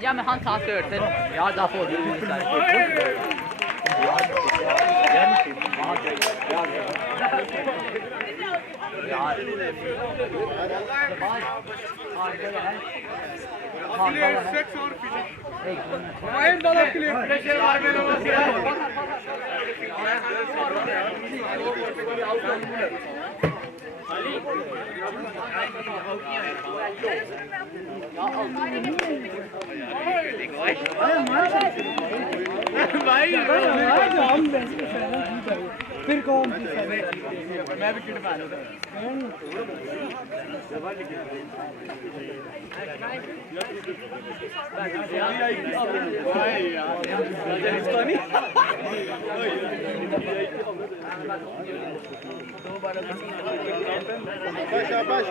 Ja, men han tar størrelsen. Ja, da får du seg. फिर कौन मैं भी किट मान शाबाश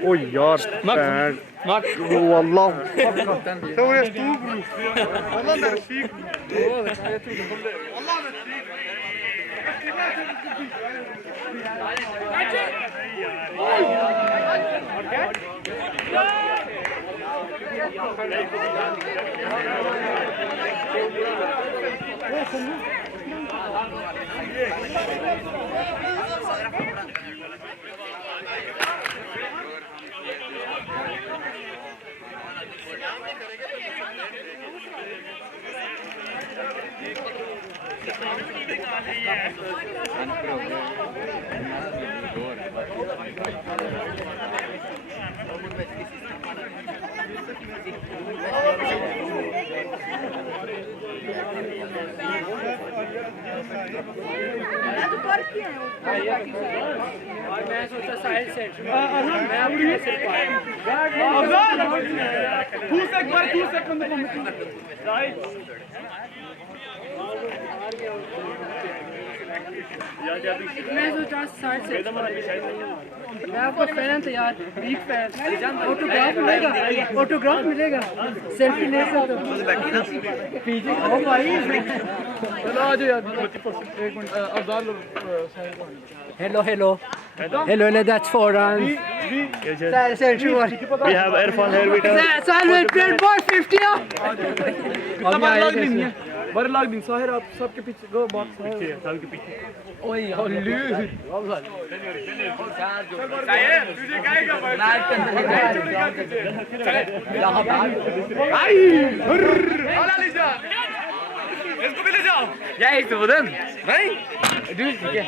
ओ यार Mak. والله تو يا ستوبرو والله نرسيك والله मैं सोचा साइड सेट मैं अपनी सिर्फ आया 2 सेकंड राइट मैं सोचा साइड सेट मैं आपका फैन था यार बिग फैन ऑटोग्राफ मिलेगा सेल्फी ले सकते हो पीछे ओ भाई चलो आ जाओ यार 1 minute Afzal hello that's for we have Irfan here with us Salve boy 50 बड़े लाग दिन साहिर आप सबके पीछे गो बॉक्स है सबके पीछे ओए हल्लू वाह साहिर तुझे काहेगा यहां पे आई अला ले जा इसको भी ले जाओ या एक तो बदन नहीं दूर ठीक है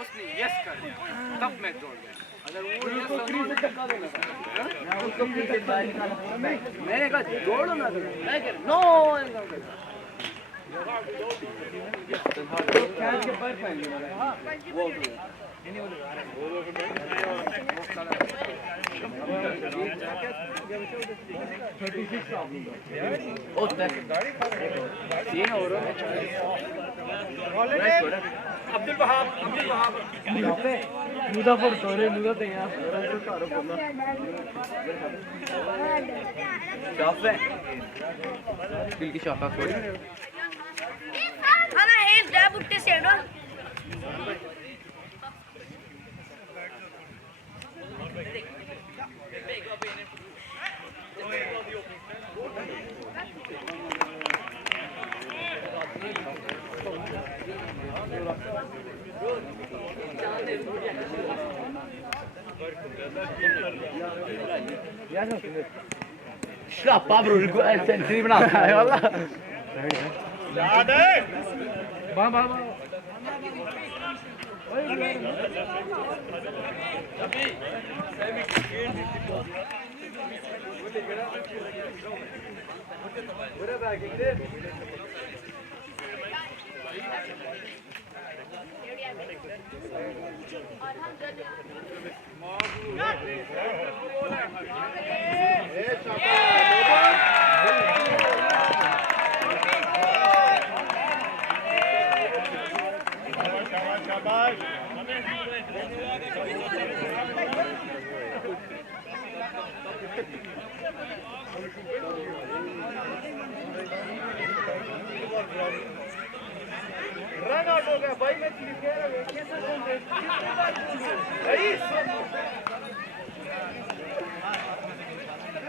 उसने यस कर दिया तब मैं दौड़ गया अगर वो यस मैंने कहा दौड़ो ना नो कैच के पर पहन वो अब्दुल वहाब मुजफ्फर तोरे मुजफ्फर यहाँ शॉप है दिल की शॉप है थोड़ी ana helt där borta ser du Slappa bror, du går helt sen bra. Jalla. Ja det. ba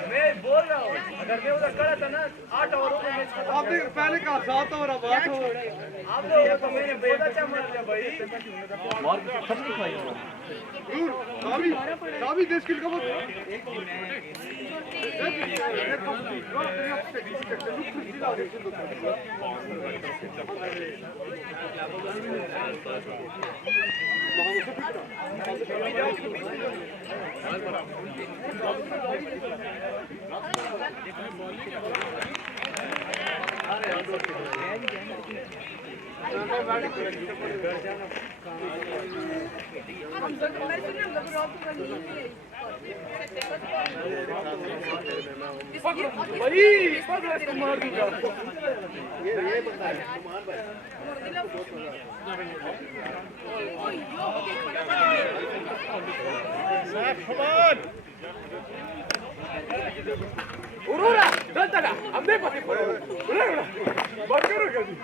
मैं बोल रहा हूँ अगर मैं उधर करा था ना 8 ओवरों में मैच खत्म। आपने पहले कहा 7 ओवर अब 8 ओवर। आप लोग तो मैंने बहुत अच्छा मार दिया भाई। मार के सब नहीं खाई काफी 10 किलो का वो मार दूंगा। ये बता उरूरा चलता हमने पति बंद करो कभी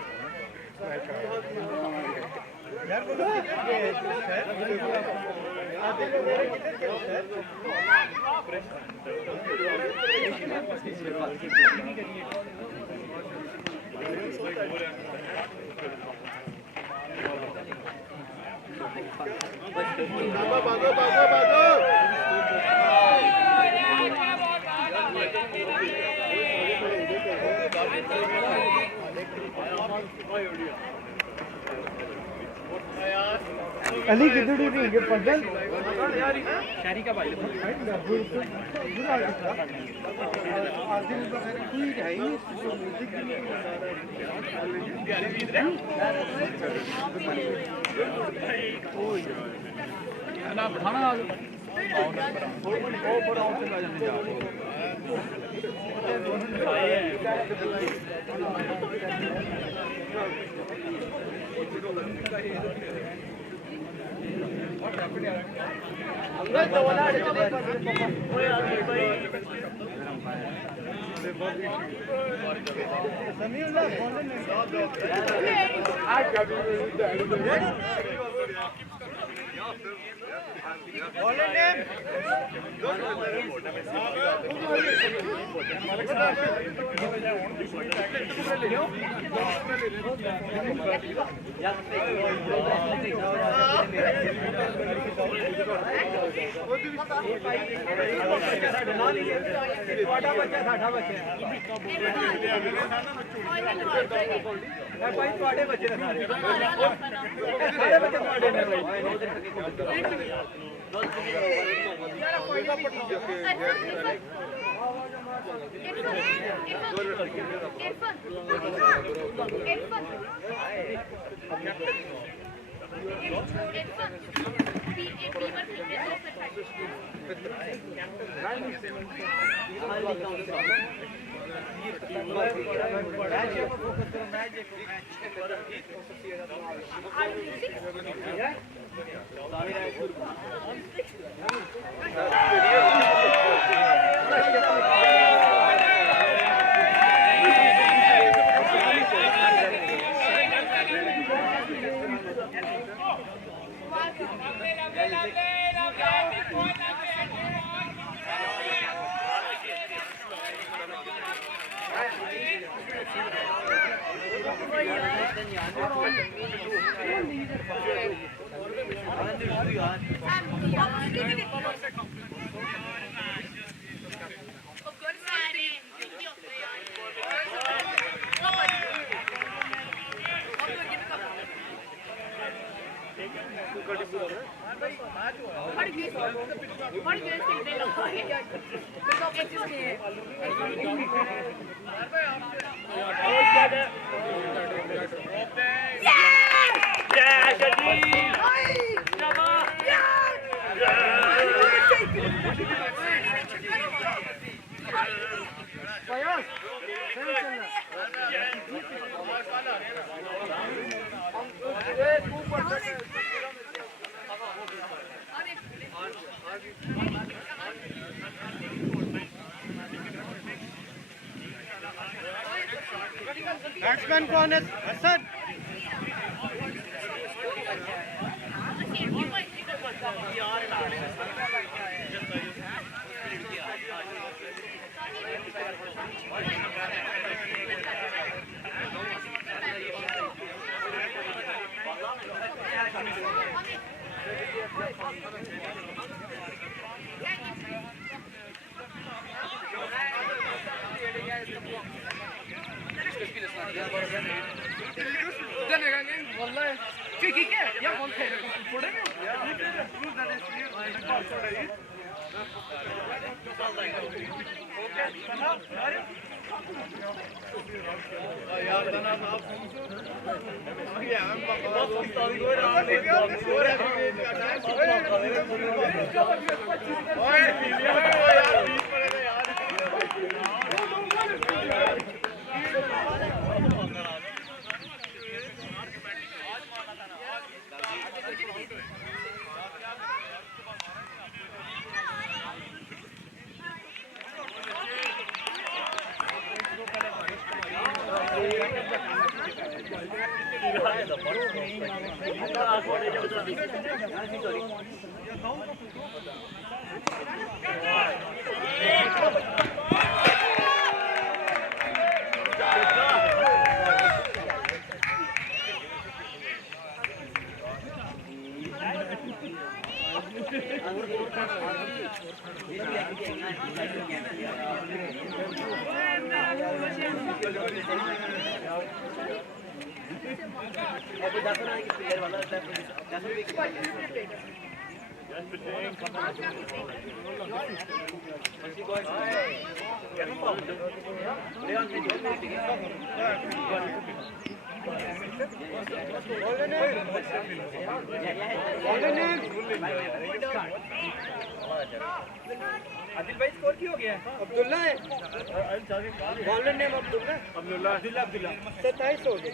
अली किधर ये पजल शहरी का भाई खाना बैट्समैन कौन है हसन? والله في كيكه يا والله आदिल भाई स्कोर क्यों हो गया? अब्दुल्ला है। Bowler name Abdullah. अब्दुल्ला 27 हो गया।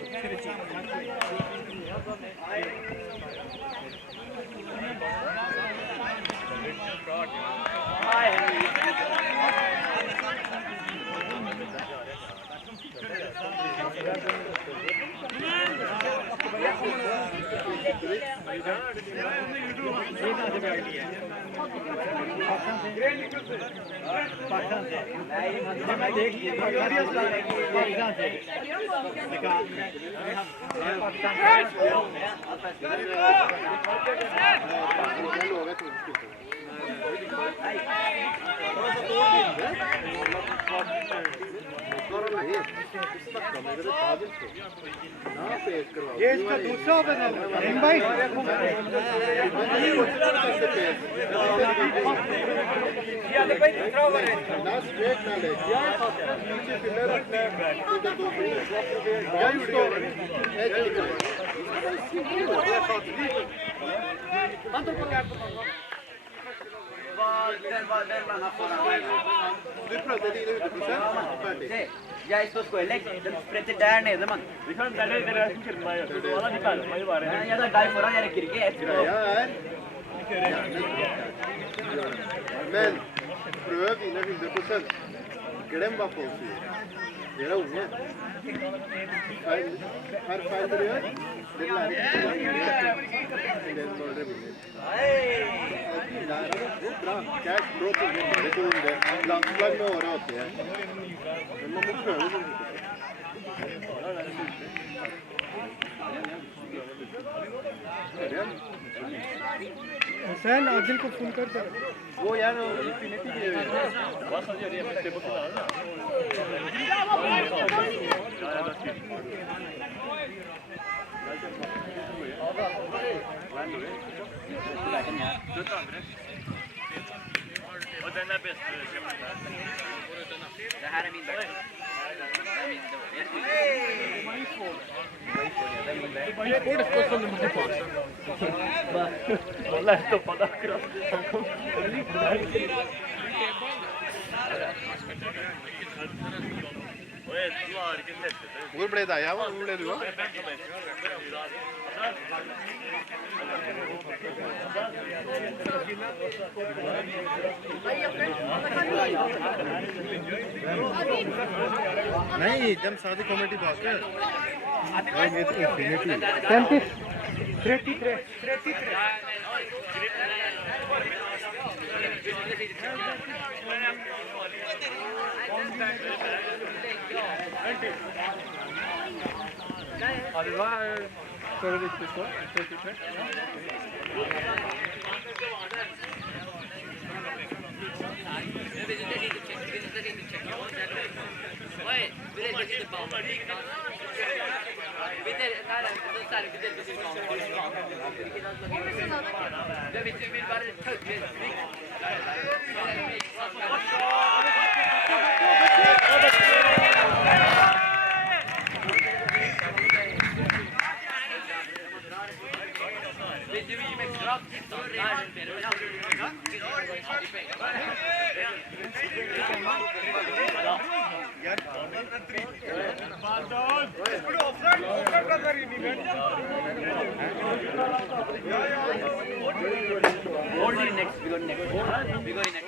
ये इसका दूसरा ओपनर है भाई। भाई दूसरा ओवर है। Ja, ist das korrekt? Den spretter där nere man. Vi kan där det där som kirma gör. Så alla ni kan ju vara. Ja, da guy foran jag kirke efter. Men prøv dine 100%. Glem hva folk sier. Dere er unge. Feil dere gjør, dere lærer ikke så mye enn det når dere begynner. Det er bra. Cash, bra til det. Det går om det. Landslag med året 80. Men man må prøve det. Hussain Adil को phone कर दो। वो यार infinity के Vad sa jag det med det på finalen? Och den är bäst. Det här är min dag. Alla är stoppade akkurat. Hvor ble det av? Hvor ble du av? Nei, de sa de kommer tilbake. Jeg heter Infinity. Only next, we go next. We go next.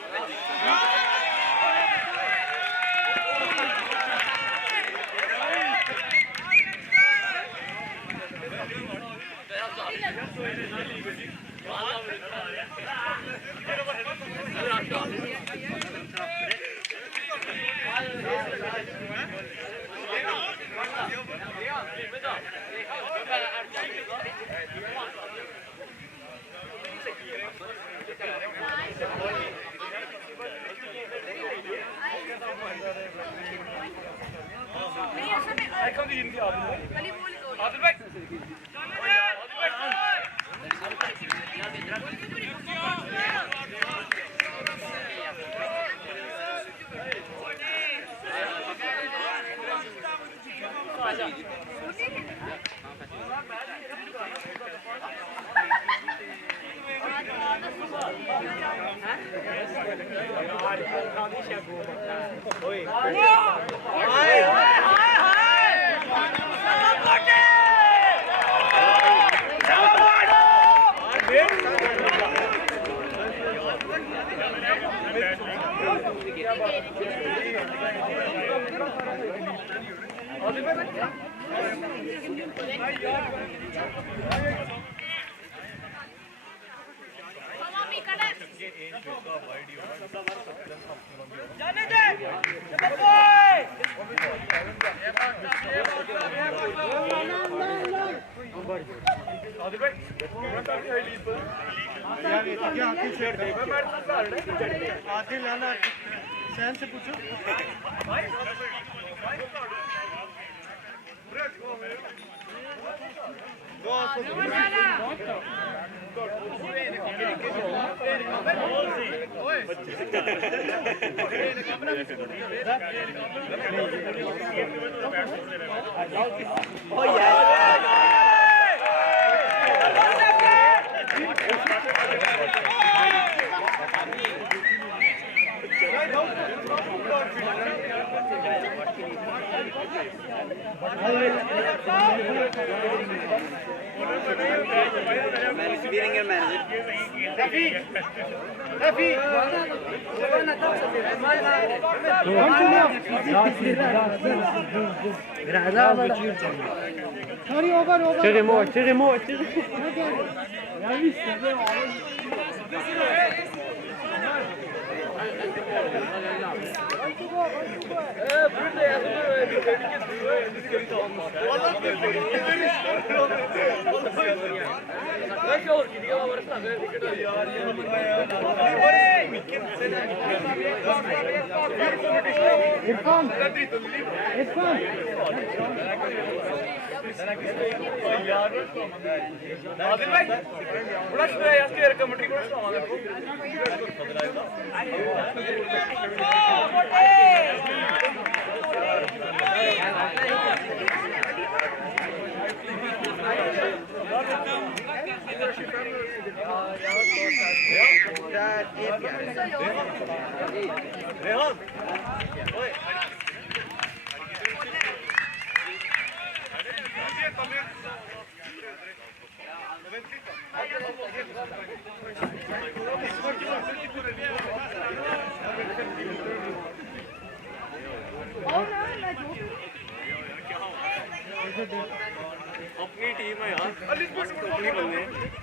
अपनी team है यार अपनी बंदे हैं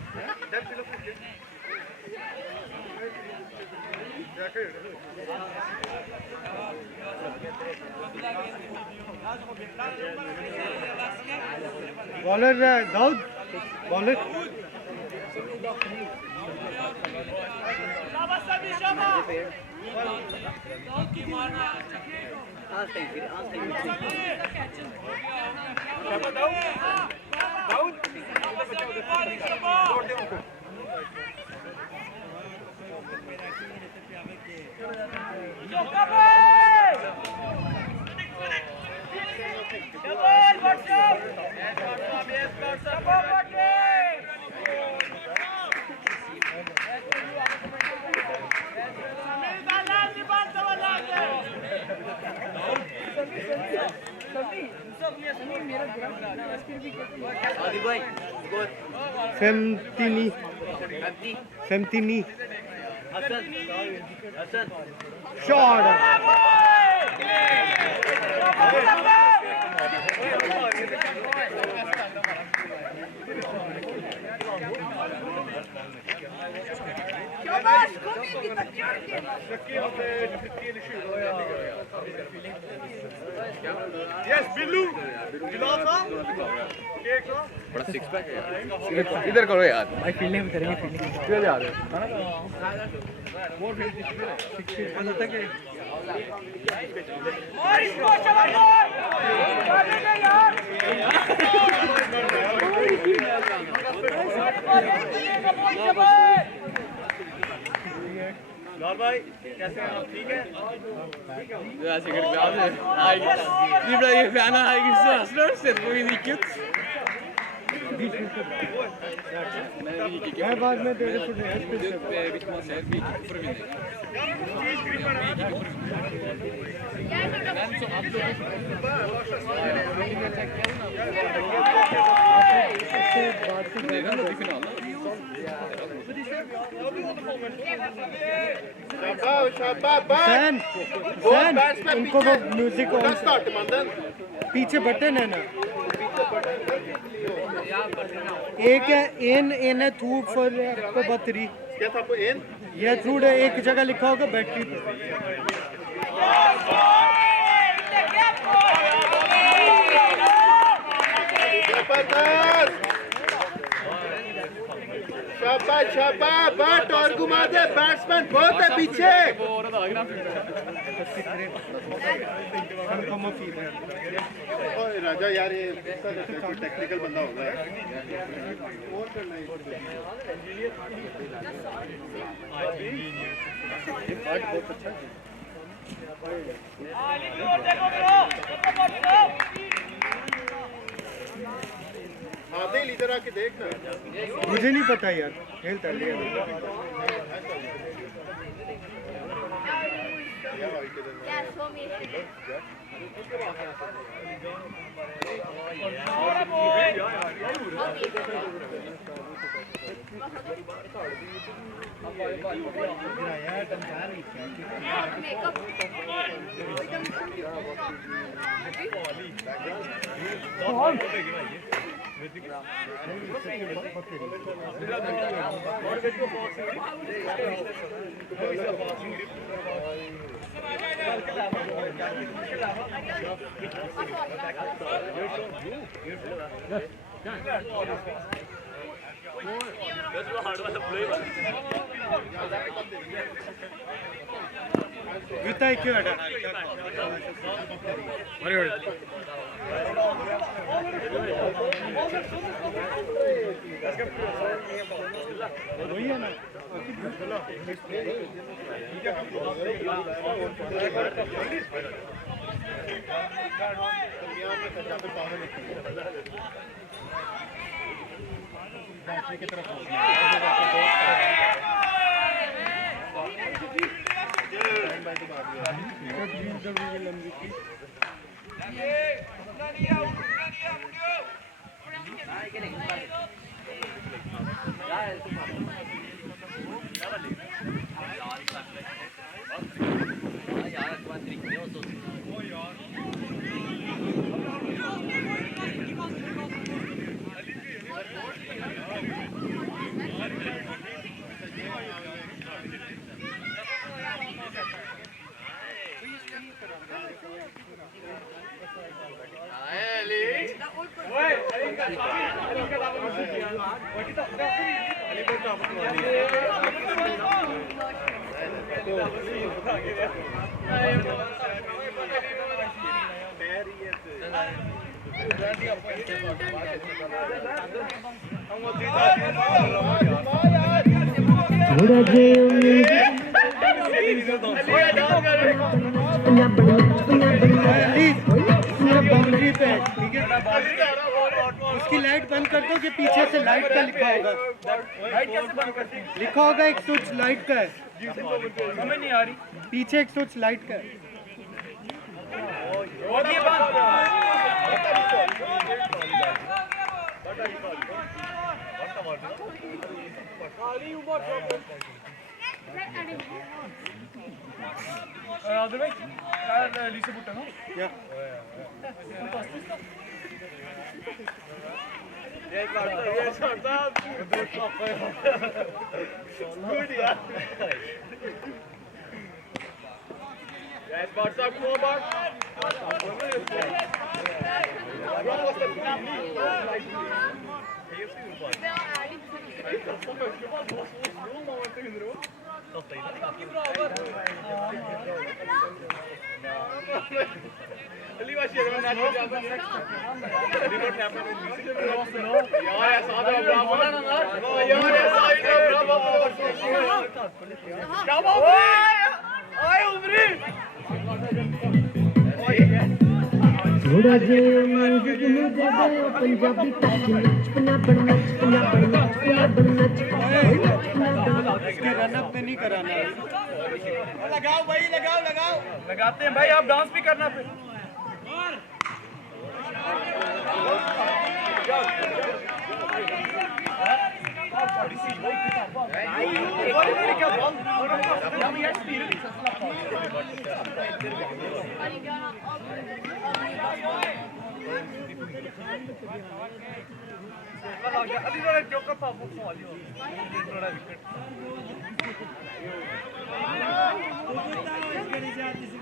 bowler Dawood bowler आदि भाई score Femtini Hasan Hasan shot Yes, Billu. बड़ा six pack है इधर करो यार भाई फील्डिंग करेंगे क्यों जा रहे हो लाल भाई कैसे हैं आप ठीक है Grazie che grazie. Libra di Fiana hai visto la sorte poi di cute. मैं बाद में तेरे को सैन उनको वो म्यूजिक ऑन पीछे बटन है ना एक है एन एन है थू फॉर को बतरी क्या था एन ये थ्रू एक जगह लिखा होगा बैटरी जबरदस्त शाबाश शाबाश बैट और घुमा दे बैट्समैन बहुत है पीछे ओए राजा यार ये कोई टेक्निकल बंदा होगा और करना है ये पार्ट बहुत अच्छा है आदिल इधर आके देखना मुझे नहीं पता यार खेल कर लिया Vita क्यों हटा वही है ना बैटरी की तरफ उसकी लाइट बंद कर दो कि पीछे से लाइट का लिखा होगा। लिखा होगा एक स्विच लाइट का है, समझ नहीं आ रही। पीछे एक स्विच लाइट का है। थोड़ा जे म्यूजिक में दे दे पंजाबी टच नच पंजाबी नच पंजाबी नच पंजाबी नच इसके रनअप में नहीं कराना है। लगाओ भाई, लगाओ लगाओ। लगाते हैं भाई, आप डांस भी करना फिर। पंजाबी टच पंजाबी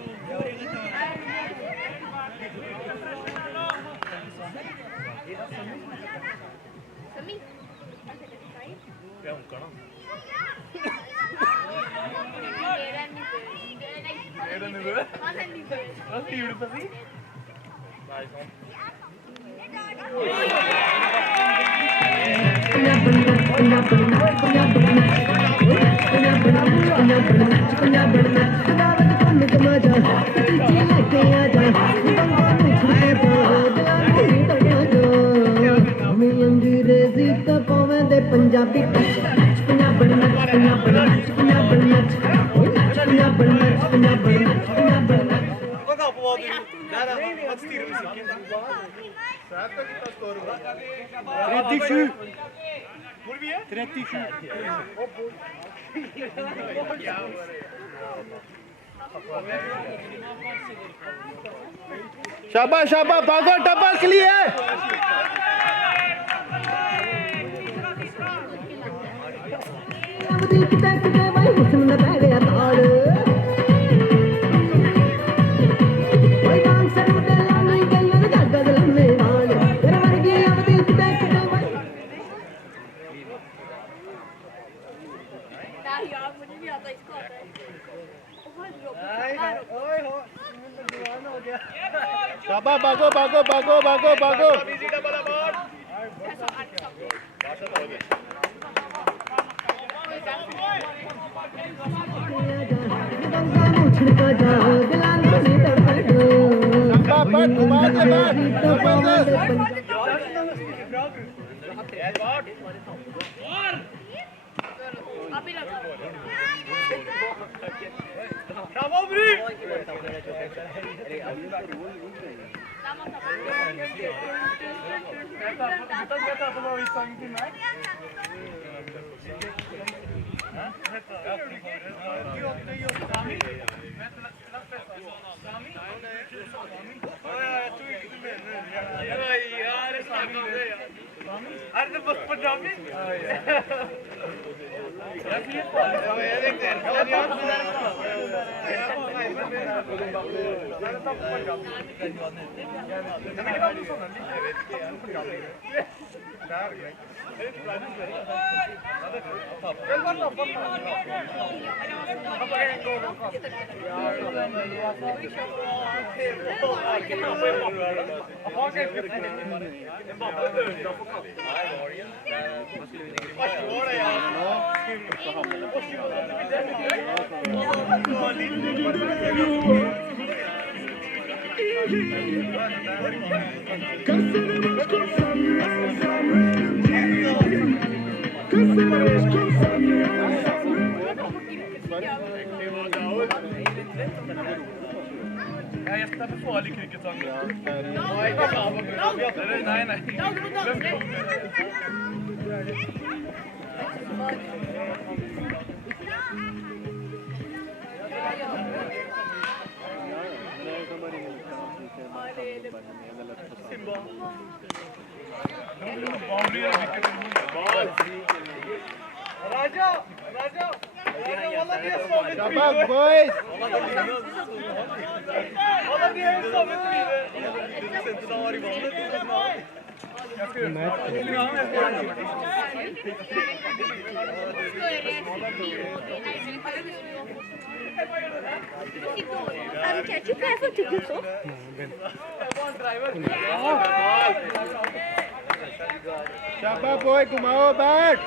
नच पंजाबी नच पंजाबी नच पंजाबी नच पंजाबी नच पंजाबी नच शाबाश शाबाश, भागो टपास के लिए। शाबाश, भागो भागो भागो भागो भागो। यार अरे बस Punjabi Ja, jag ska få lite cricket sång. Nej, nej. Raja, Raja. Valla niye sohbet Shabak boys. Valla niye sohbet Tu pensa que eu sou? Shabak boy, kumao back.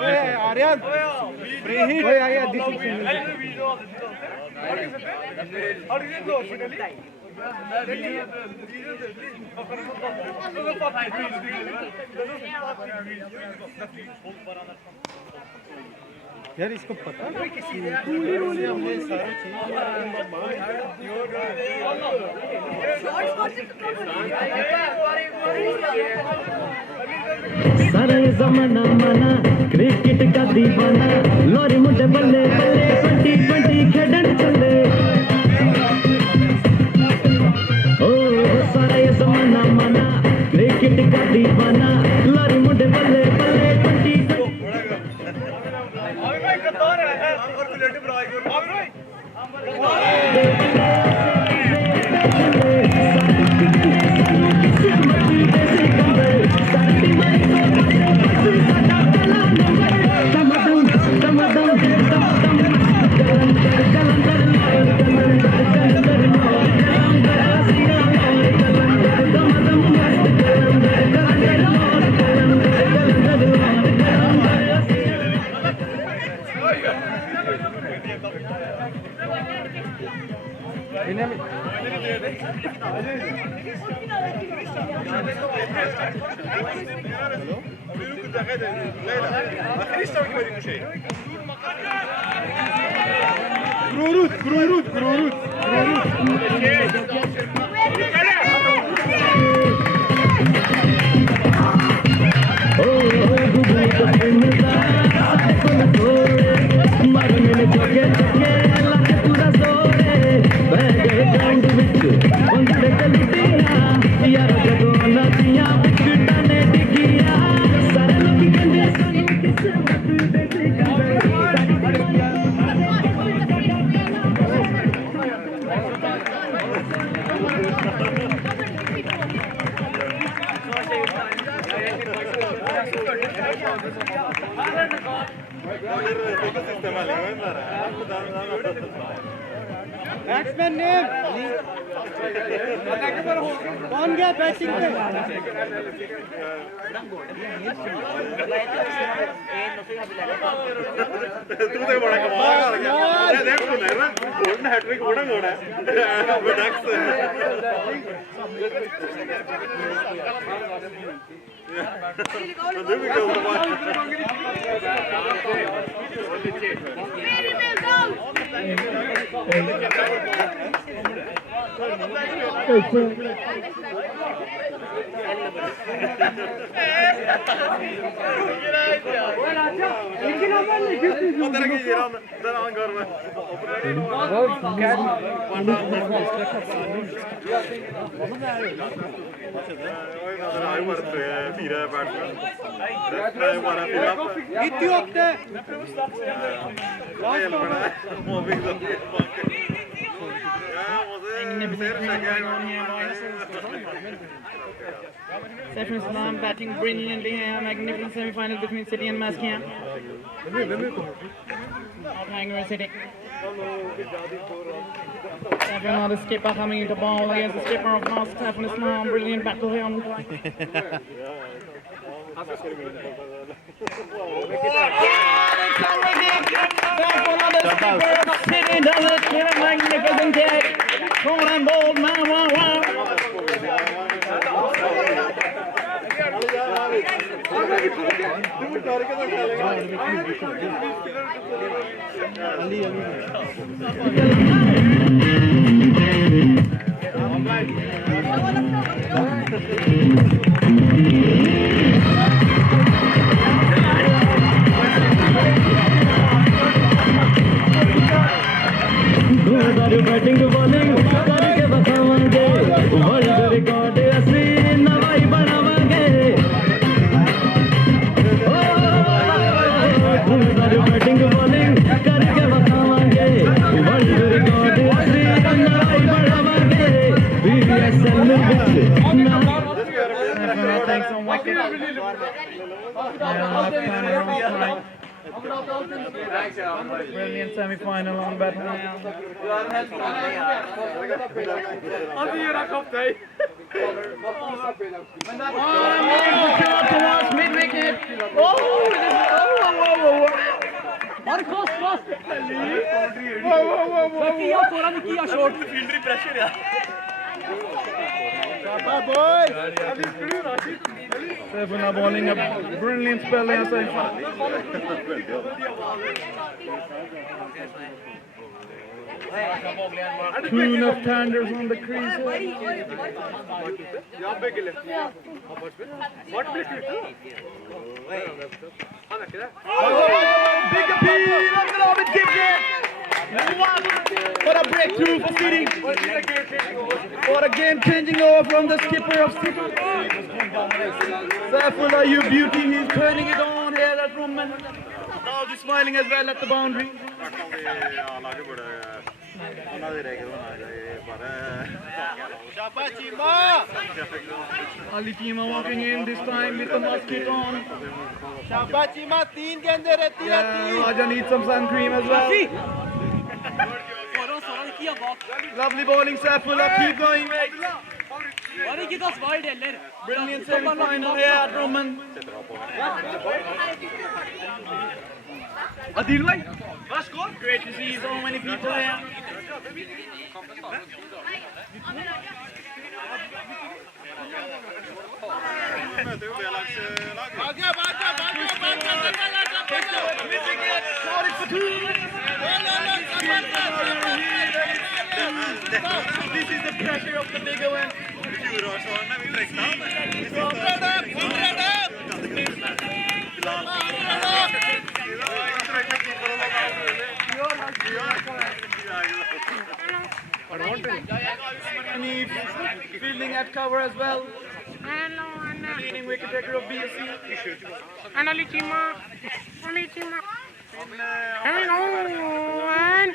Hey, Aryan. Free hit. Oh, yeah, this is How did you go, Shinali? यार इसको पता टूली रोली हमने सारी सारा ये जमाना माना cricket का दीवाना लोरी मुझे बल्ले बल्ले 2020 खेडन चले ओ सारा ये जमाना माना क्रिकेट का दीवाना लोरी मुझे बल्ले बल्ले 2020 Abi ben katar है और कुलेटी ब्राई कर abi भाई बैट्समैन नेम कौन गया बैटिंग पे तू तो बड़ा कमाल कर गया ये देख तू ना गोल्डन हैट्रिक बड़ा गोड़ा है बडक्स तो भी Go. Udah lagi jalan, jalan gorma. Gitti yok de. Session Islam batting brilliantly here. Magnificent semi-final between City and Mascam. Outhanger City. Saffron on the skipper coming into ball against the skipper of Mask. Saffron Islam, brilliant battle here on the play. Saffron on the skipper of City does it with a magnificent catch. Strong and bold, man, wow. Batting bowling करके बतावांगे world record असली नवाई बनावांगे batting bowling करके बतावांगे world record असली नवाई बनावांगे BSL Thanks so much. Brilliant semi-final on Batman. Towards mid-wicket. Oh, Marcos cross. Saifullah bowling a brilliant spell here, Saifullah. 2 left-handers on the crease. Big appeal, Abdulhamid gives it. What a breakthrough for City. What a game-changing over from the skipper of City. Saifullah, you beauty, he's turning it on here at Roman. Now he's smiling as well at the boundary. Ali Chima walking in this time with the musket on. Yeah, Raja needs some sun cream as well. Lovely bowling, Saifullah, keep going, mate. Brilliant semi-final here at Roman. Adil bhai, first goal. Great to see so many people here. This is the pressure of the bigger one. Hanif fielding at cover as well. Leading wicket taker of BSC. Ali Chima. Hello, and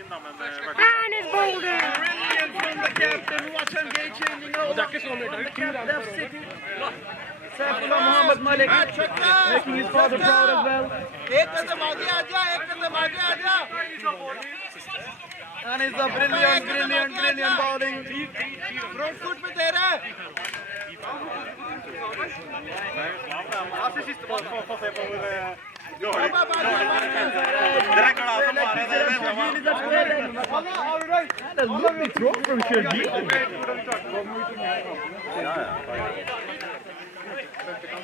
it's Boulder. Brilliant from the captain. What a game changing over. The captain of City. Saifullah Mohammad Malik making his father proud as well. And it's a brilliant bowling. Front foot में दे रहा है. And a lovely throw from Shirdi.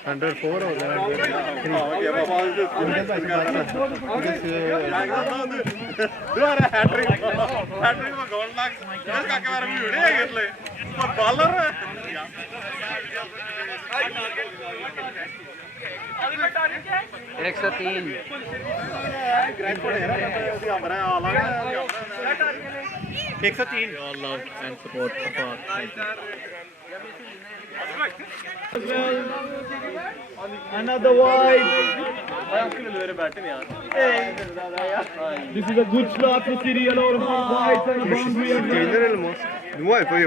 Under 4 or under 3. 103 103 Your love and support apart. Thank you. Another wide. This is a good start for City. A lot of wides and a boundary.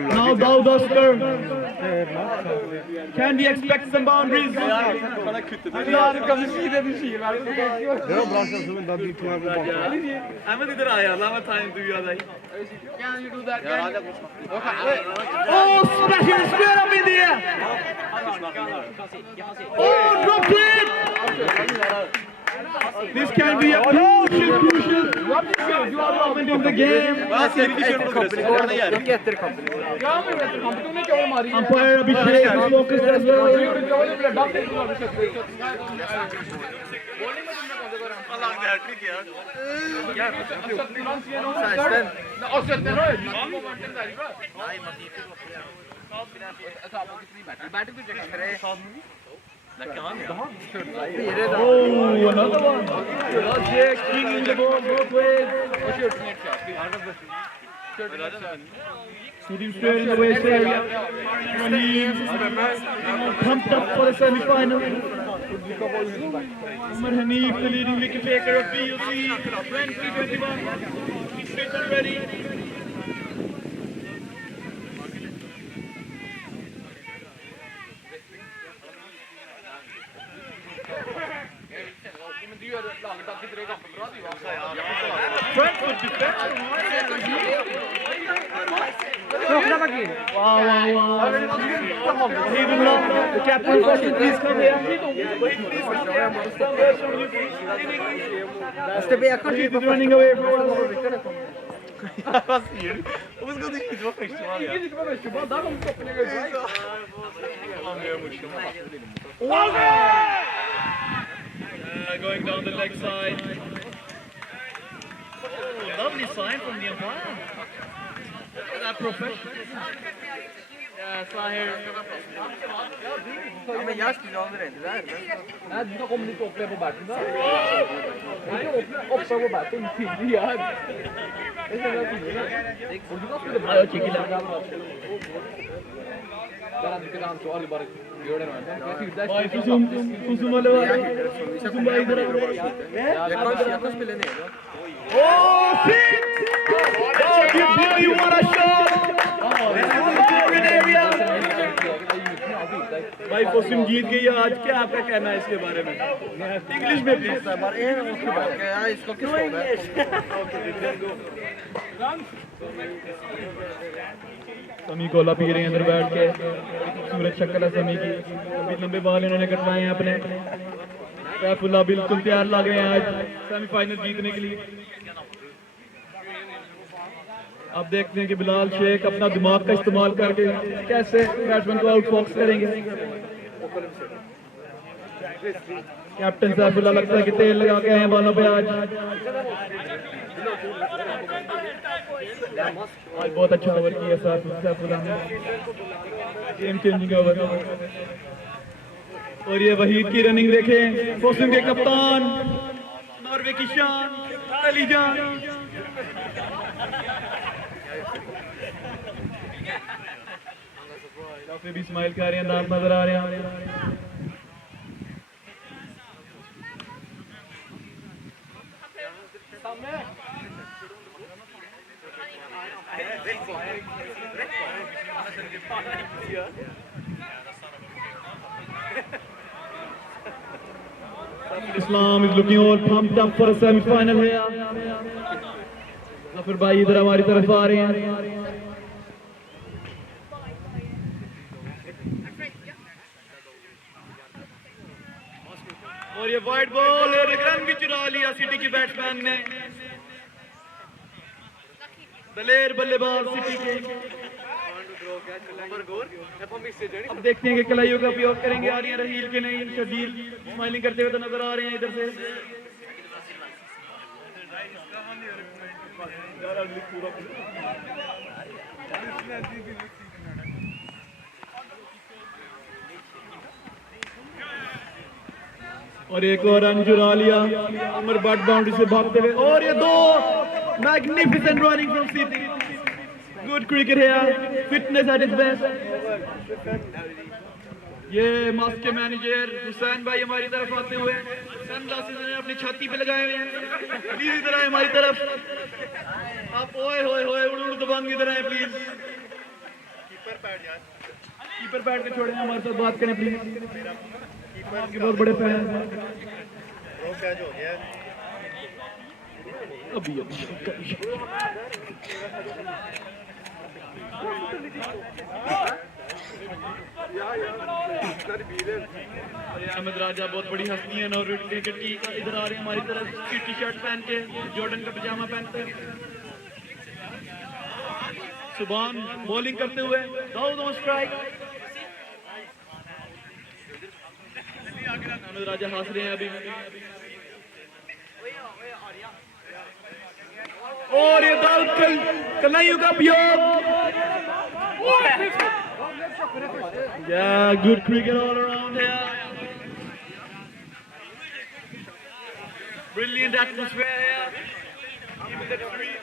Now Daud Oscar. Can we expect some boundaries? Ahmed इधर आया ना मैं time to you आया Oh, smashing square up in the air. Oh, dropped it. This can be a crucial moment of the game. Umpire Abhishek is focused as well. Oh, another one. Abhishek swinging the ball both ways. Shooting straight in the waist area. Pumped up for the semi-final. Umar Hanif, the leading wicket taker of PUC 2021. He's fit and ready. Brentford defense. Wow. The captain question, please come here. He's running away from going down the leg side. Oh, lovely sign from the umpire. That professional. Yeah, Sahir. Ama yaş bile olur ediler. Oh, six! Oh, you want a shot? भाई पोसिम जीत गई है आज। क्या आपका कहना है इसके बारे में? इंग्लिश में प्लीज। समी गोला पी रहे हैं अंदर बैठ के। सूरज शक्ल है समी की। अभी लंबे बाल इन्होंने कटवाए हैं अपने। सैफुल्लाह बिल्कुल तैयार लग रहे हैं आज सेमीफाइनल जीतने के लिए। अब देखते हैं कि बिलाल शेख अपना दिमाग का इस्तेमाल करके कैसे बैट्समैन को आउटफॉक्स करेंगे। कैप्टन सैफुल्लाह लगता है कि तेल लगा के आए हैं बालों पे आज बहुत अच्छा ओवर किया सैफुल्लाह ने। Game changing over. और ये वहीद की रनिंग देखें। पोसिम के कप्तान नॉर्वे की शान अली जान। काफी भी स्माइल कर रहे हैं, दांत नजर आ रहे हैं। Islam is looking all pumped up for a semi-final here. Zafar भाई इधर हमारी तरफ आ रहे हैं। और ये वाइड बॉल और एक रन भी चुरा लिया सिटी के बैट्समैन ने। दलेर बल्लेबाज सिटी के। अब देखते हैं कि कलाइयों का उपयोग करेंगे आर्यन रहील के नहीं। शजील स्माइलिंग करते हुए तो नजर आ रहे हैं इधर से। और एक और रन चुरा लिया उमर बट बाउंड्री से भागते हुए और ये दो magnificent running from city good cricket है फिटनेस एट इट्स बेस्ट ये मास्क के मैनेजर हुसैन भाई हमारी तरफ आते हुए सनग्लासेस ने अपनी छाती पे लगाए हुए हैं प्लीज इधर आए हमारी तरफ आप ओए होए होए उड़ उड़ दबांग इधर आए प्लीज कीपर बैठ के छोड़े हमारे साथ बात करें प्लीज आपके बहुत बड़े फैन हैं वो क्या हो गया अभी अहमद राजा बहुत बड़ी हस्ती है और क्रिकेट की इधर आ रहे हैं हमारी तरफ टी शर्ट पहन के जॉर्डन का पजामा पहनते हैं सुभान बॉलिंग करते हुए दाऊद ऑन स्ट्राइक अहमद राजा हंस रहे हैं अभी और ये दाऊद कलाइयों का उपयोग Yeah, good cricket all around here. Brilliant atmosphere here. Even the tree.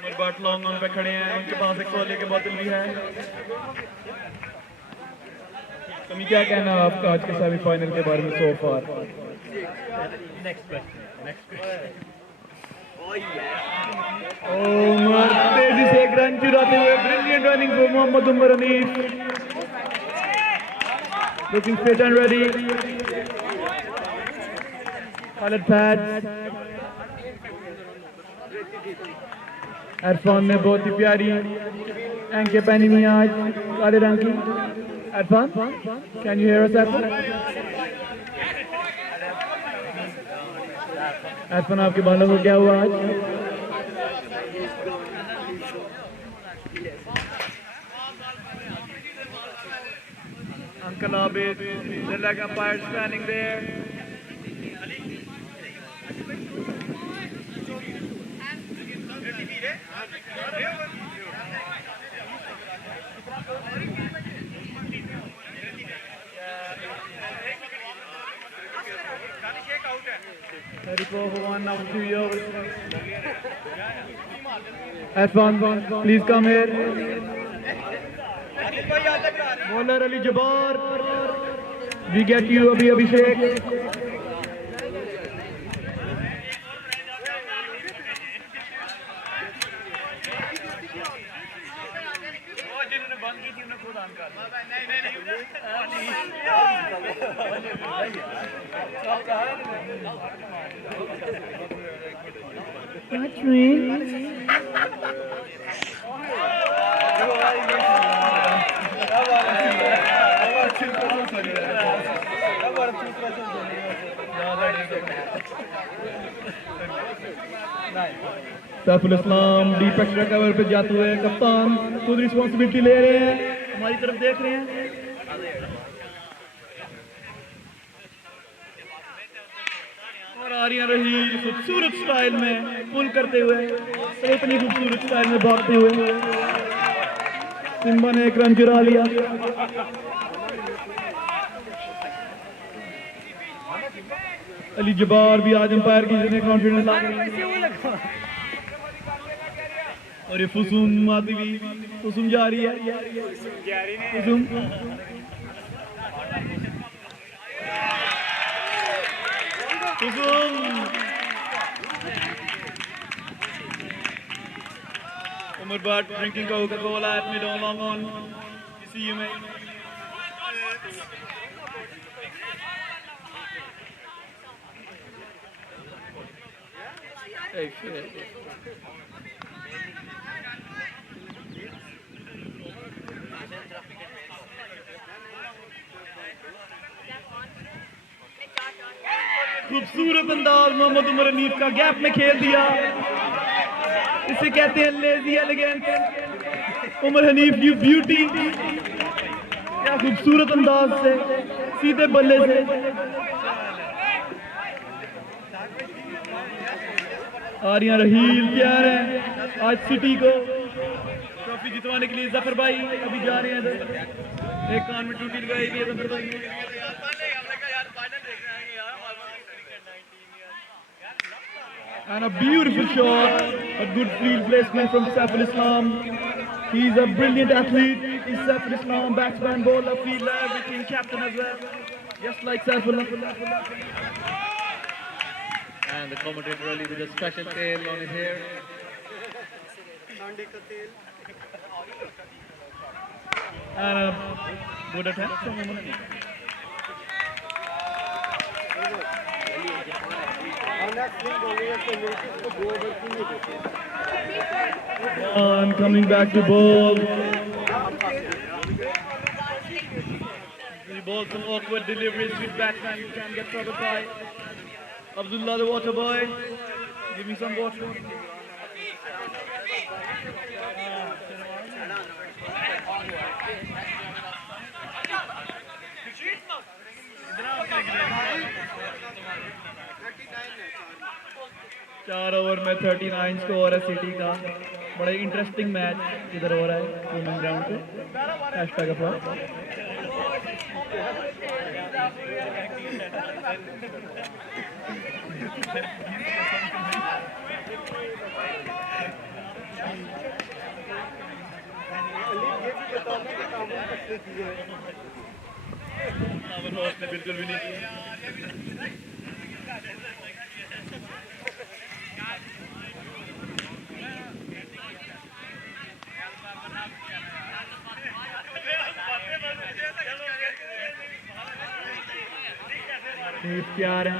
Umar but long on पे खड़े हैं उनके पास एक सोले की बोतल भी है तुम्हें क्या कहना है आपका आज के सेमीफाइनल के बारे में सो फार उमर तेजी से एक रन चुराते हुए brilliant running for Mohammad Umar Anees looking fit and ready Khalid Faiz Irfan ने बहुत ही प्यारी एंके पहनी हुई आज काले रंग की Advan, can you hear us, Advan? Advan, आपके बालों को क्या हुआ आज? Uncle Abid, the leg umpire standing there. Advan, please come here. Bowler Ali Jabbar, we get you Abhi Abhishek. Saiful Islam deep extra cover पे जाते हुए कप्तान खुद रिस्पॉन्सिबिलिटी ले रहे हैं, हमारी तरफ देख रहे हैं और आर्यन रही खूबसूरत स्टाइल में पुल करते हुए, इतनी खूबसूरत स्टाइल में भागते हुए सिम्बा ने एक रन चुरा लिया। अली जब्बार भी आज अंपायर की जिन्हें कॉन्फिडेंस ला रहे हैं और ये फुसुम आती हुई फुसुम जा रही है फुसुम फुसुम Umar Bhatt drinking Coca-Cola at mid on long on see you mate hey shit खूबसूरत अंदाज मोहम्मद उमर हनीफ का गैप में खेल दिया, इसे कहते हैं लेजी एलिगेंट। उमर हनीफ की ब्यूटी, क्या खूबसूरत अंदाज से सीधे बल्ले से आर्यन रहील तैयार है आज सिटी को ट्रॉफी जितवाने के लिए। जफर भाई अभी जा रहे हैं इधर, एक कान में टूटी लगाई हुई है जफर भाई। And a beautiful shot, a good field placement from Saiful Islam. He's a brilliant athlete. He's Saiful Islam, batsman, bowler, fielder, everything, captain as well. Just like Saiful. And the commentator Ali with a special tail on his hair. And a good attempt from Umar. And coming back to ball. He bowls some awkward deliveries with batsman, you can get trouble by. Abdullah the water boy, give me some water. चार over में 39 score है city का। बड़ा interesting match इधर हो रहा है women ground पे। हैशटैग अपना उसने बिल्कुल भी नहीं किया। प्यार है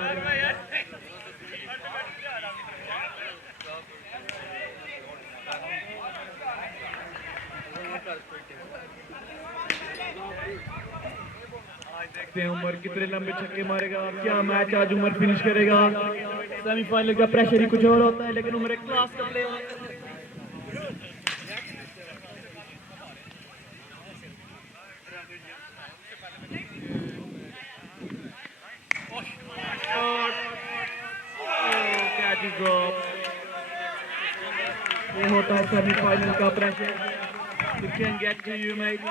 देखते हैं उमर कितने लंबे छक्के मारेगा, क्या मैच आज उमर फिनिश करेगा। सेमीफाइनल का प्रेशर ही कुछ और होता है, लेकिन उमर एक क्लास का प्लेयर है। ये होता है सेमीफाइनल का pressure. It can get to you, mate.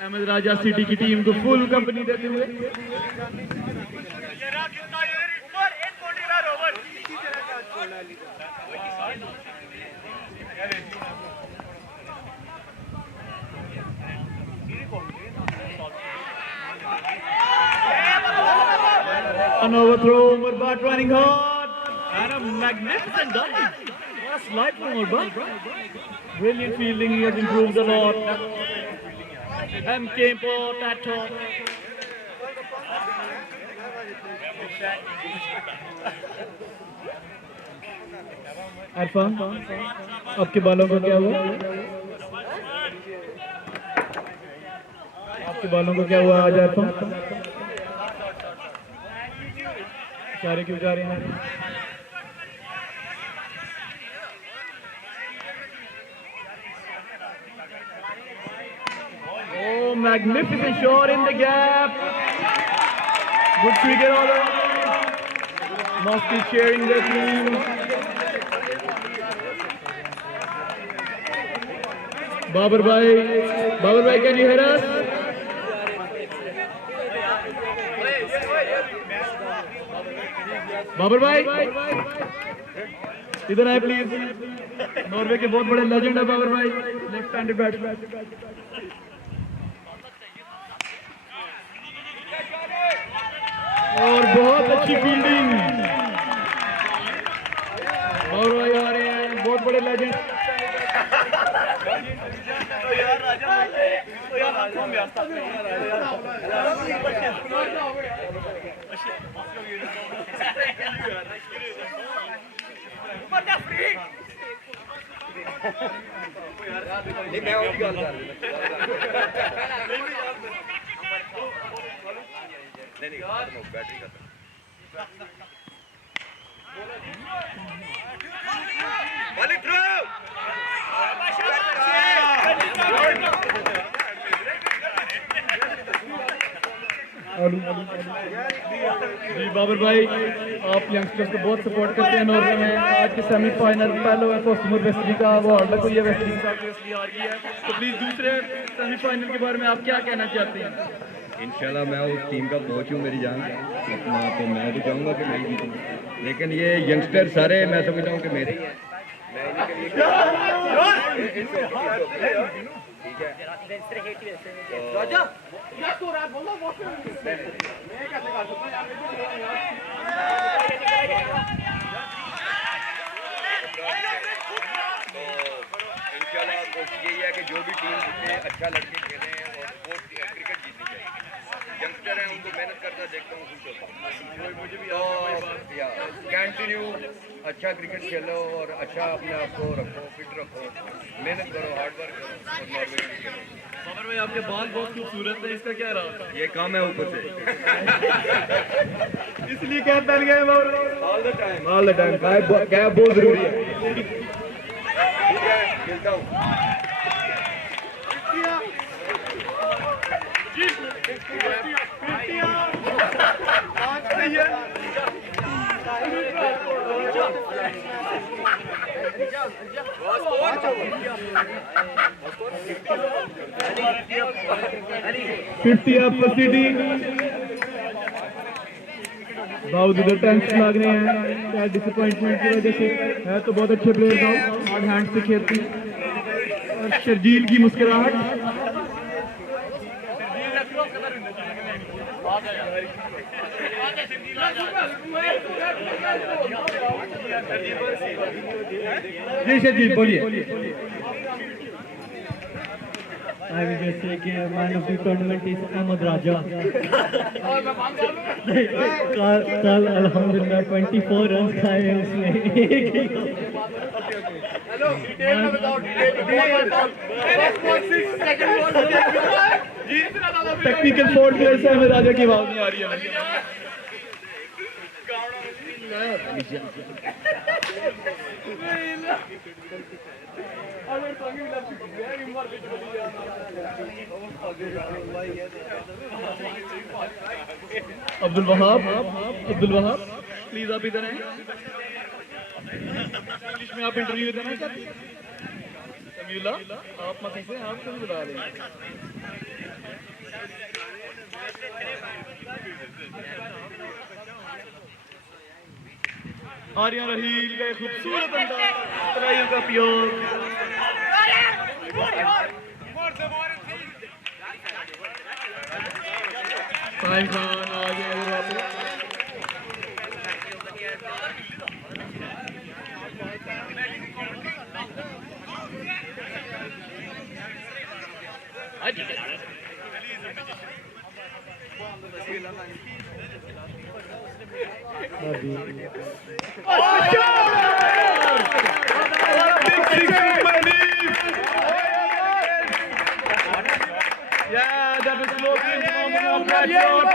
Ahmad Raja city की टीम को फुल कंपनी देते हुए an overthrow. Umar Bhatt running hard and a magnificent dive. What a slide from Umar Bhatt. Brilliant fielding. He has improved a lot. MK Port at top. Irfan, आपके बालों को क्या हुआ? आपके बालों को क्या हुआ आज इरफान? इशारे क्यों जा रहे हैं? Oh, magnificent shot in the gap. Good cricket all around. Must be cheering their team. Babar Bhai, can you hear us? Babar भाई इधर आए प्लीज। नॉर्वे के बहुत बड़े लेजेंड है बाबर भाई, लेफ्ट हैंडेड बैट्समैन। और बहुत अच्छी फील्डिंग। बाबर भाई आ रहे हैं, बहुत बड़े लेजेंड। नहीं मैं और गल कर नहीं बैटरी खत्म। मालिक ड्रो जी बाबर भाई, आप यंगस्टर्स को बहुत सपोर्ट करते हैं नॉर्वे में। आज के सेमीफाइनल पहले फॉर्मर वेस्टली का वो हार्ड हुई है, वेस्टली के साथ वेस्टली हार गई है। तो प्लीज दूसरे सेमीफाइनल के बारे में आप क्या कहना चाहते हैं? इंशाल्लाह मैं उस टीम का कोच हूँ, मेरी जान अपना, तो मैं तो चाहूँगा कि मैं जीतूँ, लेकिन ये यंगस्टर सारे मैं समझता हूँ कि मेरे ही हैं। इंशाल्लाह कोशिश यही है कि जो भी टीम जितने अच्छा लड़के खेले हैं और वो क्रिकेट जीतनी चाहिए। यंगस्टर हैं, उनको मेहनत करता देखता हूँ, खुश होता हूँ। मुझे भी कंटिन्यू अच्छा क्रिकेट खेलो और अच्छा अपने आप को रखो, फिट रखो, मेहनत करो, हार्ड वर्क करो और नॉर्वे में खेलो। बाबर भाई आपके बाल बहुत खूबसूरत है, इसका क्या रहा? ये काम है ऊपर से। इसलिए क्या पहन गए Babar? All the time cap बहुत जरूरी है। ठीक है, खेलता हूँ। बहुत उधर टेंशन लग रहे हैं, क्या डिसअपॉइंटमेंट की वजह से है, तो बहुत अच्छे प्लेयर था, हार्ड हैंड से खेलती और शर्जील की मुस्कुराहट। जी शर्जील बोलिए। I will just say कि man of the tournament is Ahmad Raja. कल अल्हम्दुलिल्लाह 24 रन खाए उसने। टेक्निकल फोल्ड की वजह से हमें राजा की आवाज नहीं आ रही है। अब्दुल वहाब प्लीज आप इधर आए। इंग्लिश में आप इंटरव्यू देना चाहते हैं? समीउल्लाह आप मत से आप क्यों बुला रहे हैं? आर्यन रहील का खूबसूरत अंदाज, तराइयों का प्योर। साहिल खान आ गए वापस। Yeah, that was Logan phenomenal catch shot.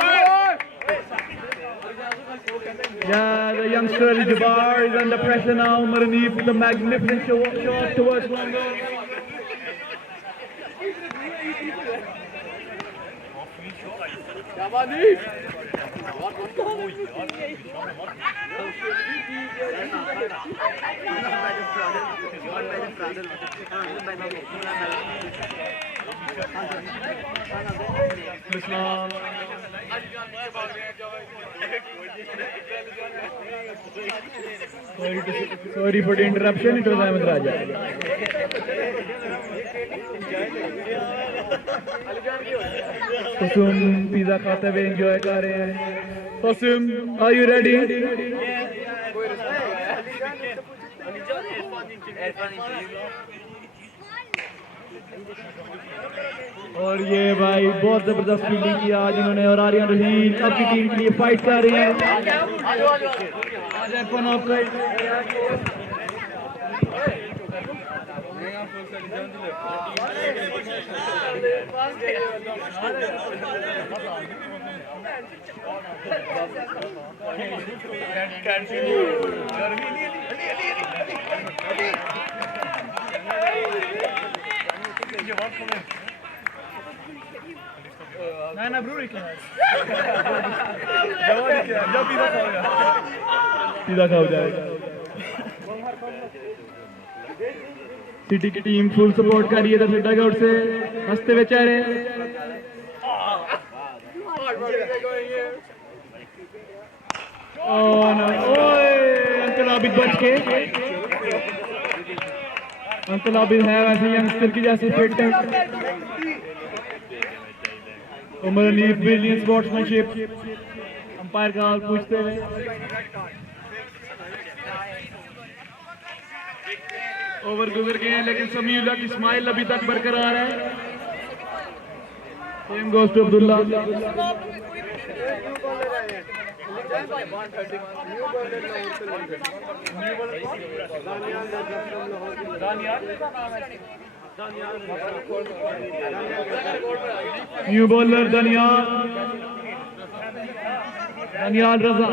Yeah, the youngster Jabbar is under pressure now. Maranif with a magnificent shot towards Longo. Islam. Sorry for the interruption. It was Ahmed Raja. Husum pizza खाते हुए enjoy कर रहे हैं. Husum, are you ready? और ये भाई बहुत जबरदस्त फील्डिंग की आज इन्होंने और आर्यन रहील अपनी टीम के लिए फाइट कर रहे हैं। ना ब्रूरी क्लास जब सीधा खाओ जाएगा। सिटी की टीम फुल सपोर्ट कर रही है इधर डग आउट से हंसते हुए चेहरे। अंकल आबिद बच के, अंकल आबिद है वैसे यंगस्टर की जैसे फिट है। उमर अनीफ ब्रिलियंट स्पोर्ट्समैनशिप, अंपायर का हाल पूछते हुए। ओवर गुजर गए हैं लेकिन समीउल्लाह की स्माइल अभी तक बरकरार है। Same goes to Abdullah. New bowler Daniyal Raza.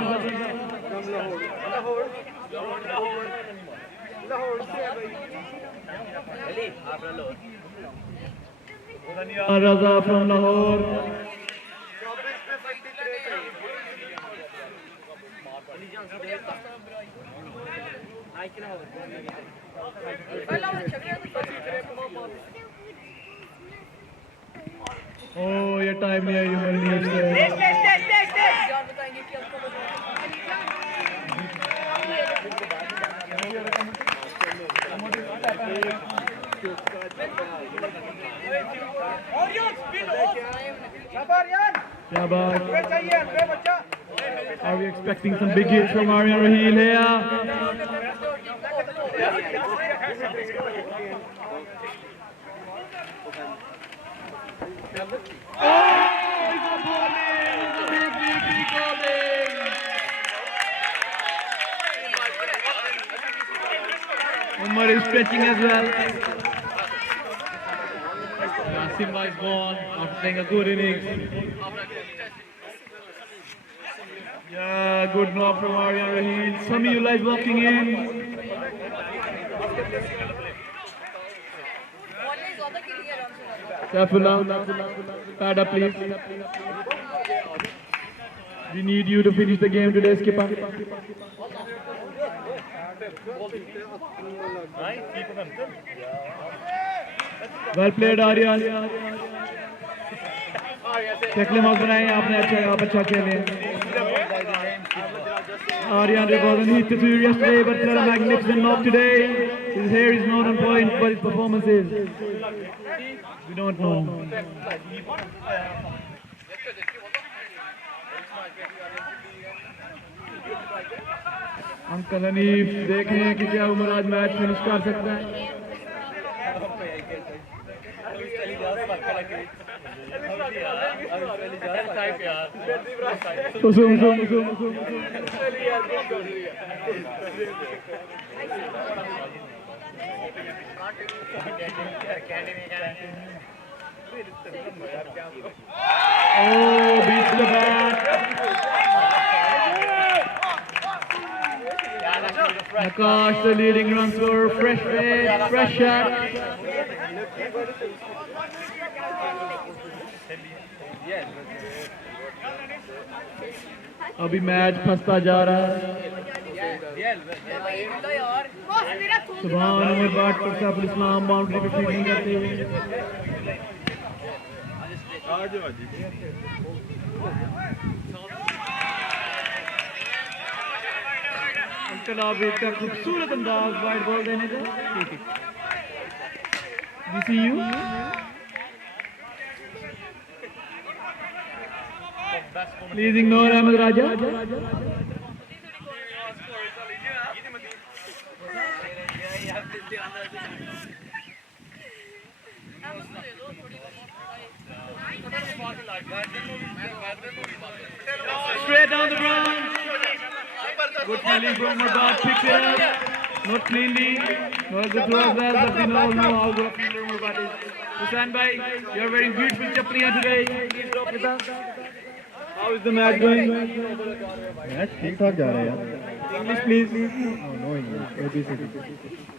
Raza from Lahore. Oh, ये टाइम नहीं है ये मरनी से। क्या बात? Are we expecting some big hits from Aryan Raheel here? Umar is stretching as well. Simba is gone after playing a good innings. Yeah, good knock from Aryan Raheel. Samiullah is walking in. Saifullah, pad up please. We need you to finish the game today, skipper. Well played, Aryan. Tackle mark बनाए आपने अच्छा खेले. Aryan wasn't hit the two yesterday, but played a magnificent knock today. His hair is not on point, but his performance is. We don't know. Uncle Hanif देखें कि क्या उमर आज match finish कर सकता है. Oh, beats the bat. Akash, the leading run scorer, fresh shot. अभी match फंसता जा रहा है. सुभान उमर बाट पर सैफुल इस्लाम बाउंड्री पे फील्डिंग करते हुए. अंकल आप एक खूबसूरत अंदाज वाइड बॉल देने का. We see you. Please ignore Ahmed Raja. Straight down the ground. Good fielding from Murad, picks it up. Not cleanly. Not good throw as well, but we all know how good a fielder Murad is. Hussain bhai, you are wearing beautiful chappaliyan today. Please drop with us. How is the match going? Match ठीक ठाक जा रहा है यार. English please. No English ABCD.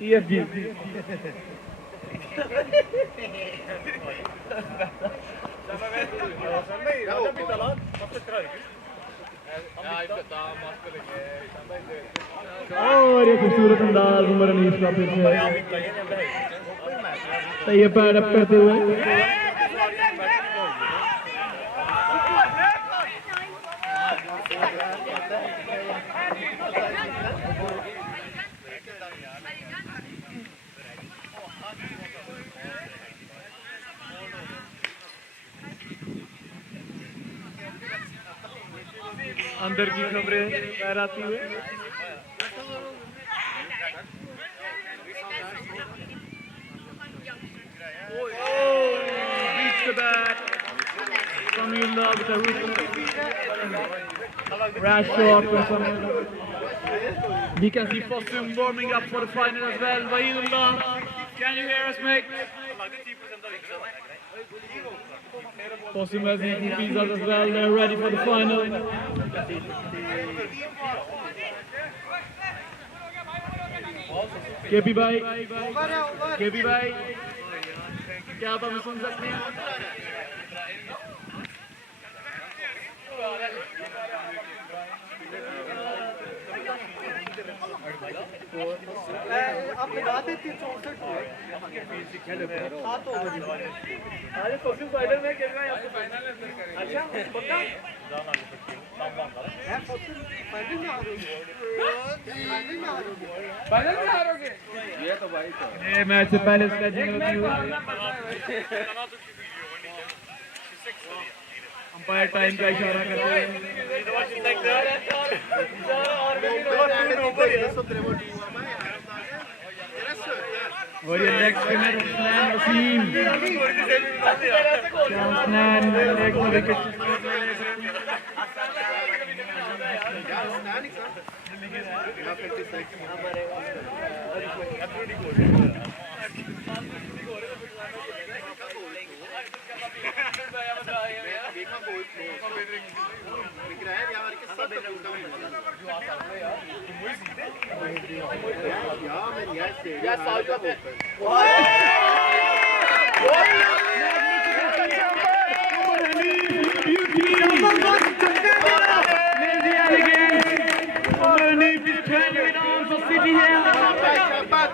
EFG. और ये खूबसूरत अंदाज उमर अनीस का फिर से. ये पैड अप करते हुए. अंदर की खबरें लहराती हुए. Beats the bat. Samiullah with a rash shot from Samiullah. We can see Fossum warming up for the final as well. Wahidullah, can you hear us, mate? Fossum has eaten pizzas as well. They're ready for the final. KP भाई, क्या आप हमें सुन सकते हैं? आप लगाते 364 अरे social final में खेल रहे हैं आपको फाइनल में. अच्छा पक्का है सोशल फाइनल में हारोगे. ये तो भाई तो ये मैच से पहले स्केचिंग होती हुई. अंपायर टाइम का इशारा करते हैं. और ये नेक्स्ट स्पिनर हसनैन वसीम. हसनैन एक विकेट.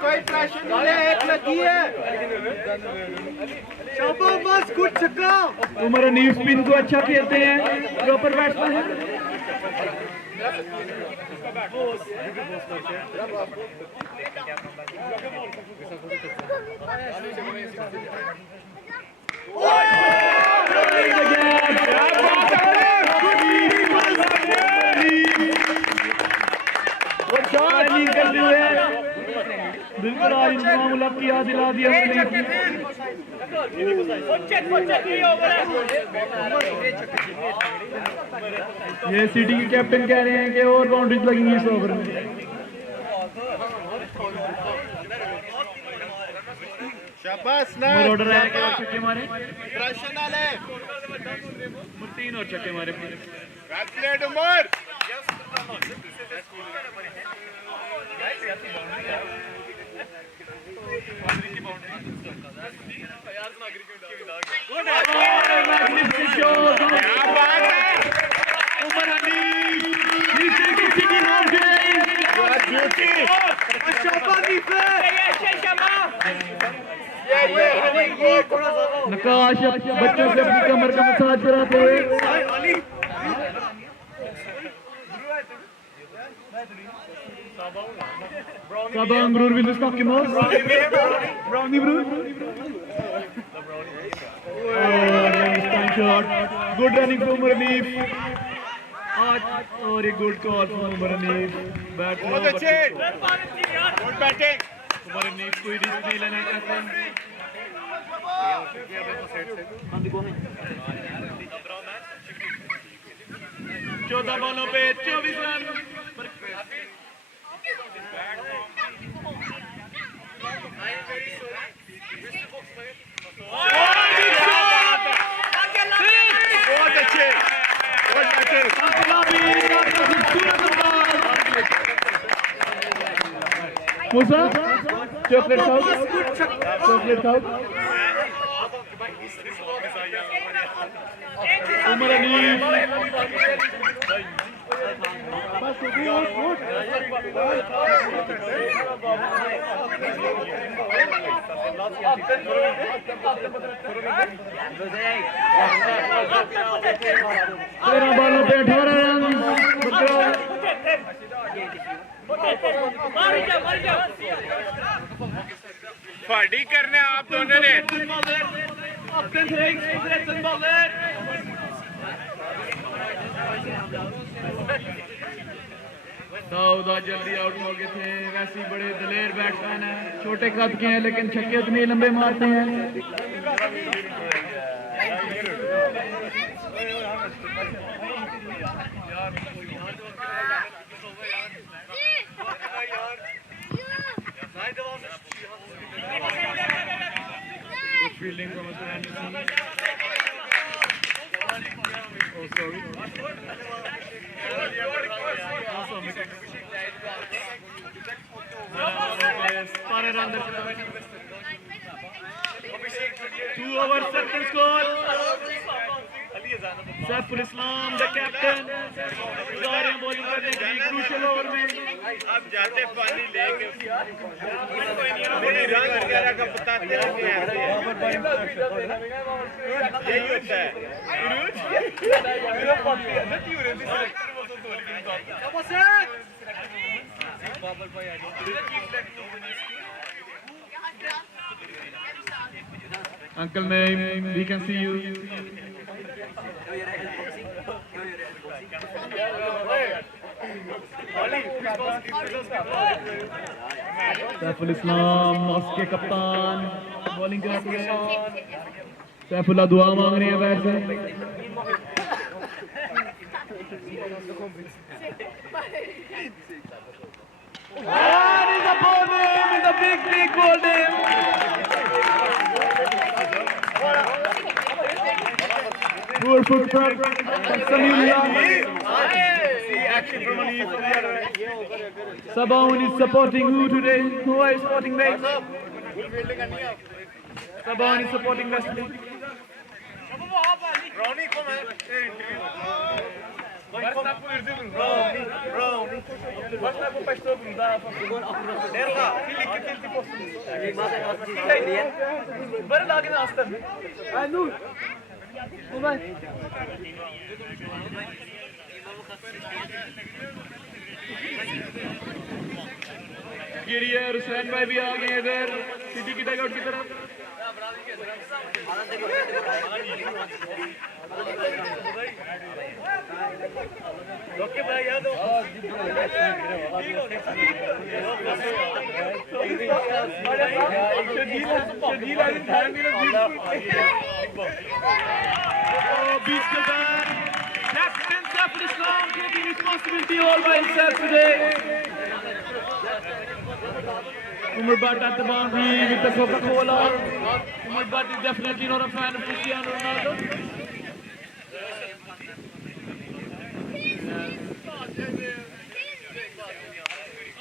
कोई प्रेशर नहीं है, एक लगी है। शाबाश, बस कुछ छक्का। उमर हनीफ स्पिन को अच्छा खेलते हैं, प्रॉपर बैट्समैन है। बिल्कुल आज इंतजाम की याद दिला दिया ये सिटी के कैप्टन कह रहे हैं कि और बाउंड्रीज लगेंगी इस ओवर में। शाबाश ना ऑर्डर आया कि छक्के मारे, प्रेशर ना ले। 3 और छक्के मारे। कैलकुलेट उमर। नकाश बच्चों से अपनी कमर का मसाज कराते हुए Sabah Angrur will stop him out. Brownie Brew. Time shot. Good running from Umar Hanif. और एक good call from Umar Hanif. बहुत अच्छे। Good batting. Umar Hanif कोई रिस्क नहीं लेना चाहते। 14 बॉलों पे 24 रन। बहुत अच्छे। मूसा चॉकलेट खाओ, चॉकलेट खाओ। उमर हनीफ तेरह बॉलों पे 18 रन। फाड़ी करने आप दोनों ने। दाऊद आज जल्दी आउट हो गए थे। वैसे ही बड़े दलेर बैट्समैन हैं, छोटे कद के हैं लेकिन छक्के इतने लंबे मारते हैं। Fielding from Mr. Anderson. Oh, sorry. Two over second score. Saiful Islam, the captain. Bowling करने की क्रूशियल ओवर में। अब जाते पानी लेके रंग वगैरह का बताते हैं। यही होता है। Uncle Naeem, we can see you. Saiful Islam mosque के कप्तान बॉलिंग कराते हैं। सैफुल्लाह दुआ मांग रहे हैं बैट से। And he's a ball name, he's a big ball name. Poor foot from Samila. See action from Anif from the other end. Sabaun is supporting who today? Who are you supporting, mate? Sabaun is supporting Wesley. Ronnie, come on. Ronnie. Basta po pasto bunda. Derla, filti posto. Bara lagin astar. Anu. Ulan. गिरियर Hussain भाई भी आ गए इधर city की dugout की तरफ okay भाई याद हो बीच के बाद Captain Saiful Islam taking responsibility all by himself today. Umar Butt at the boundary with the Coca-Cola. Umar Butt is definitely not a fan of Cristiano Ronaldo.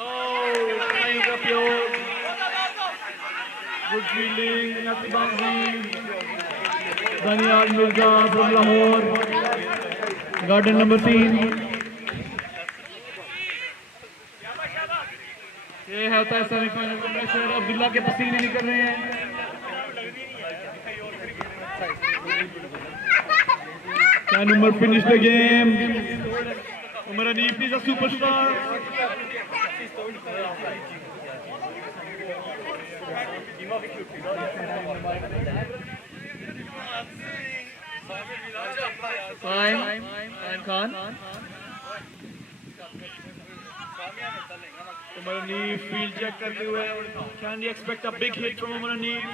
Oh, flying up yours. Good fielding at the boundary. Danial Mirza from Lahore. Garden number 3. ये होता है semifinal का pressure Abdullah के पसीने निकल रहे हैं Can Umar finish the game? Umar Anif is a superstar. Time Khan. Umar Anif field check करते हुए. Can we expect a big hit from Umar Anif?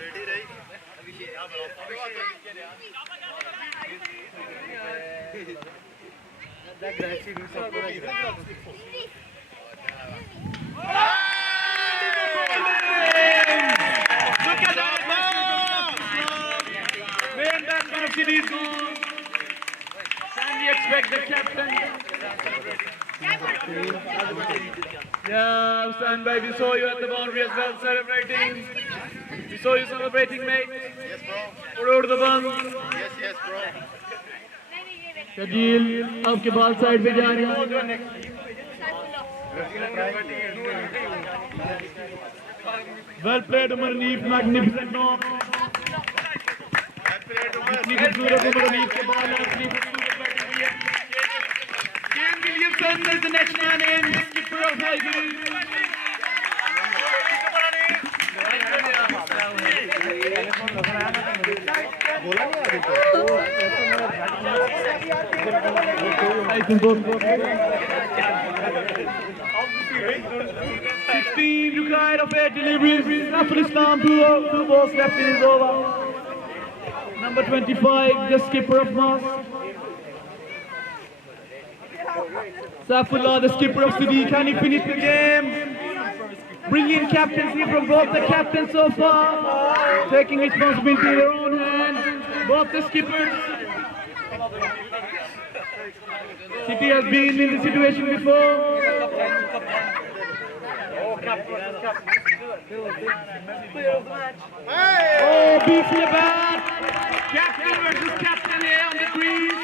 Ready रही Look at that! Main batsman of series gone. Can we expect the captain? Yeah, Hussain bhai, we saw you at the boundary as well celebrating. We saw you celebrating, mate. Yes, bro. Put over the ball. Yes, bro. Shakeel आपके ball side पे जा रही है well played Umar Hanif magnificent knock इतनी खूबसूरत उमर अनीफ के ball है इतनी खूबसूरत बैटिंग हुई है Kane Williamson is the next man in skipper of heavy बोला नहीं अभी तो 16 required of 8 deliveries. Saiful Islam, two balls left in his over. Number 25, the skipper of Mas. Saifullah, the skipper of Sudi, can he finish the game? Brilliant captaincy from both the captains so far. Taking responsibility in their own hands. Both the skippers. City has been in this situation before. Oh, beefy bat. Captain versus captain here on the crease.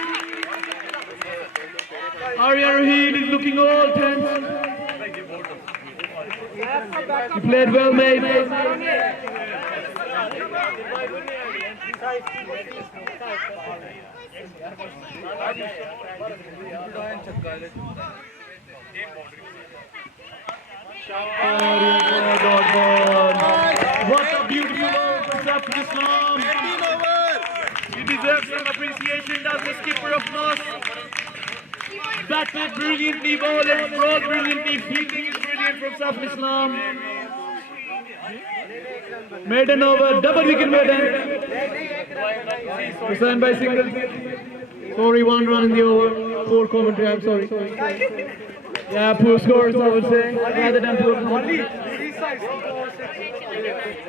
Arya Raheel is looking all tense. He played well, mate. What a beautiful over from Saiful Islam. He deserves some appreciation, does the skipper of Mas. Batted brilliantly, bowled brilliantly, fielding is brilliant from Saiful Islam. Maiden over, double wicket maiden. Hussain by single. Sorry, 1 run in the over. Poor commentary, I'm sorry. Yeah, poor scores, I would say. Rather than poor commentary.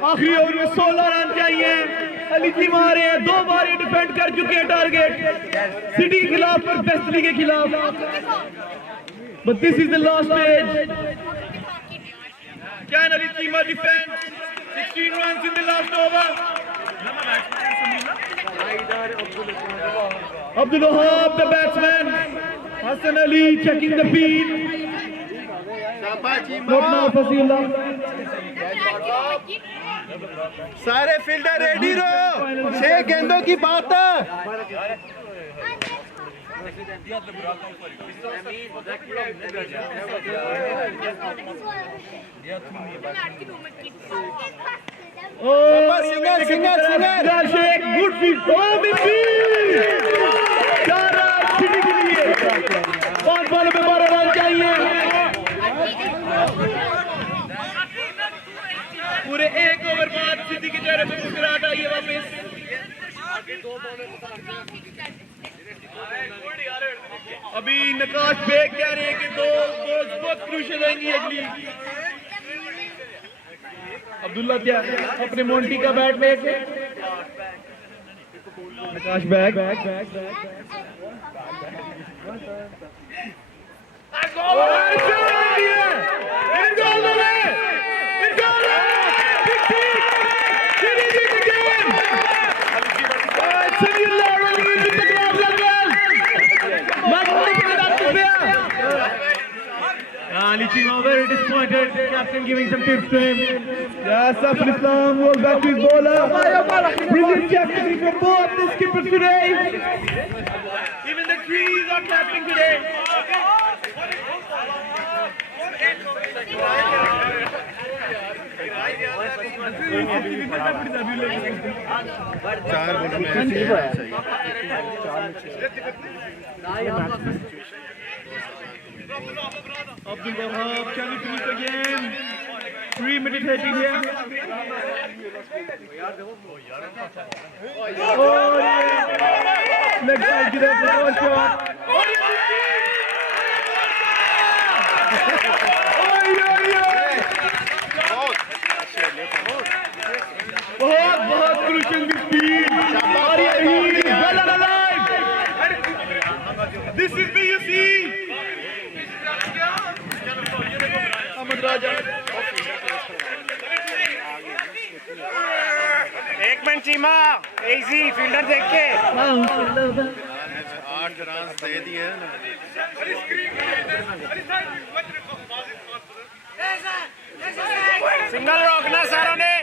आखिरी over में 16 run चाहिए। अली जी मारे हैं, 2 बार ये defend कर चुके हैं target city के खिलाफ और वेस्टली के खिलाफ। But this is the last stage. Can Ali Chima defend 16 runs in the last over? Abdul Wahab, the batsman. Hassan Ali checking the field. Not now, Fasilullah. सारे fielder ready रहो, 6 गेंदों की बात है। सिंगर शेख गुड फील्ड, चार run city के लिए। 5 बॉलों में 12 रन चाहिए। पूरे 1 ओवर बाद सिटी के चेहरे पे मुस्कुराहट आई है वापस। अभी नकाश बेग कह रहे हैं कि 2 बॉल्स बहुत क्रूशियल होंगी अगली। अब्दुल्ला क्या अपने मोंटी का बैट में नकाश bag Ali Chima very disappointed. Captain giving some tips to him. Yes, Saiful Islam goes back to his bowler. Brilliant captaincy from both the skippers today. Even the trees are clapping today. चार बॉलों में Abdul Wahab, can he finish again? 3 minutes hitting here. Oh yeah! Leg side to that first shot. बहुत crucial speed. He is well and alive. This is BUC. एक minute Cheema easy fielder देख के 8 run दे दिए ना। Single रोकना सारों ने।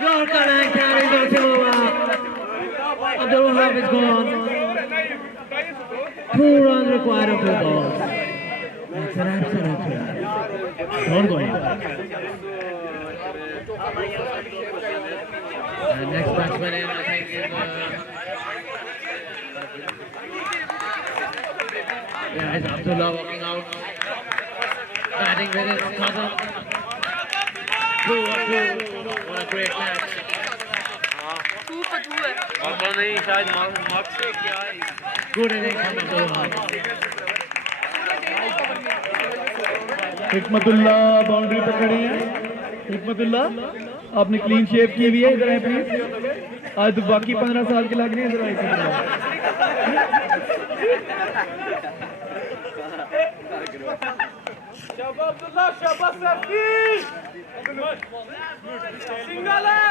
Yorker and carries on to Abdul Wahab is gone. 2 runs required of 2 balls. That's an absolute try. Don't go in. And next batsman in, I think, is yeah, it's Abdullah walking out. Batting with his cousin. 2-2. What a great match. 2 for 2 है। और नहीं शायद marks से क्या है? Good innings from Abdul Wahab. Hikmatullah boundary पे खड़े हैं। हिकमतुल्लाह आपने क्लीन शेव की हुई है, इधर है प्लीज। आज तो बाकी 15 साल के लग रहे हैं, इधर आए। शाबाश अब्दुल्ला, शाबाश सैफी। सिंगल है।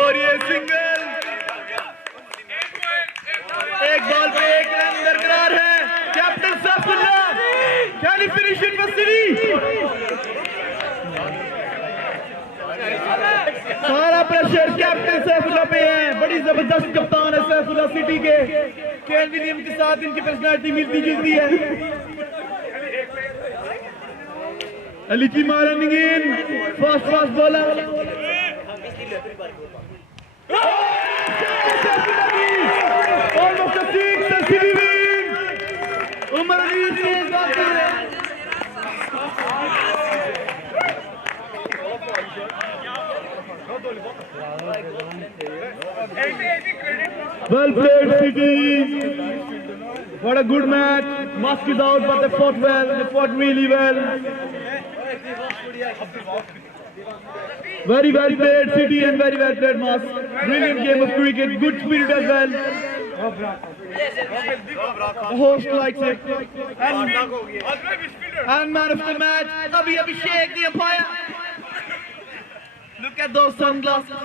और ये सिंगल, 1 बॉल पे 1 रन दरकार है। Captain Saifullah, can he finish it for city? सारा प्रेशर कैप्टन सैफुल्लाह पे है। बड़ी जबरदस्त कप्तान है सैफुल्लाह सिटी के। केन विलियम के साथ इनकी पर्सनालिटी मिलती जुलती है। Ali morning in fast bowler almost a six, a city win. Umar Ali is back there. Well played, City. What a good match. Musk is out, but they fought well. They fought really well. Very well played, City, and very well played, Musk. Brilliant game of cricket. Good spirit as well. The host likes it. And man of the match, Abhishek, the umpire. Look at those sunglasses.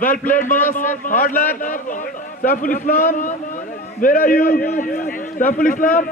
Well played, Mas. Hard lad. Saiful Islam. Where are you? Saiful Islam.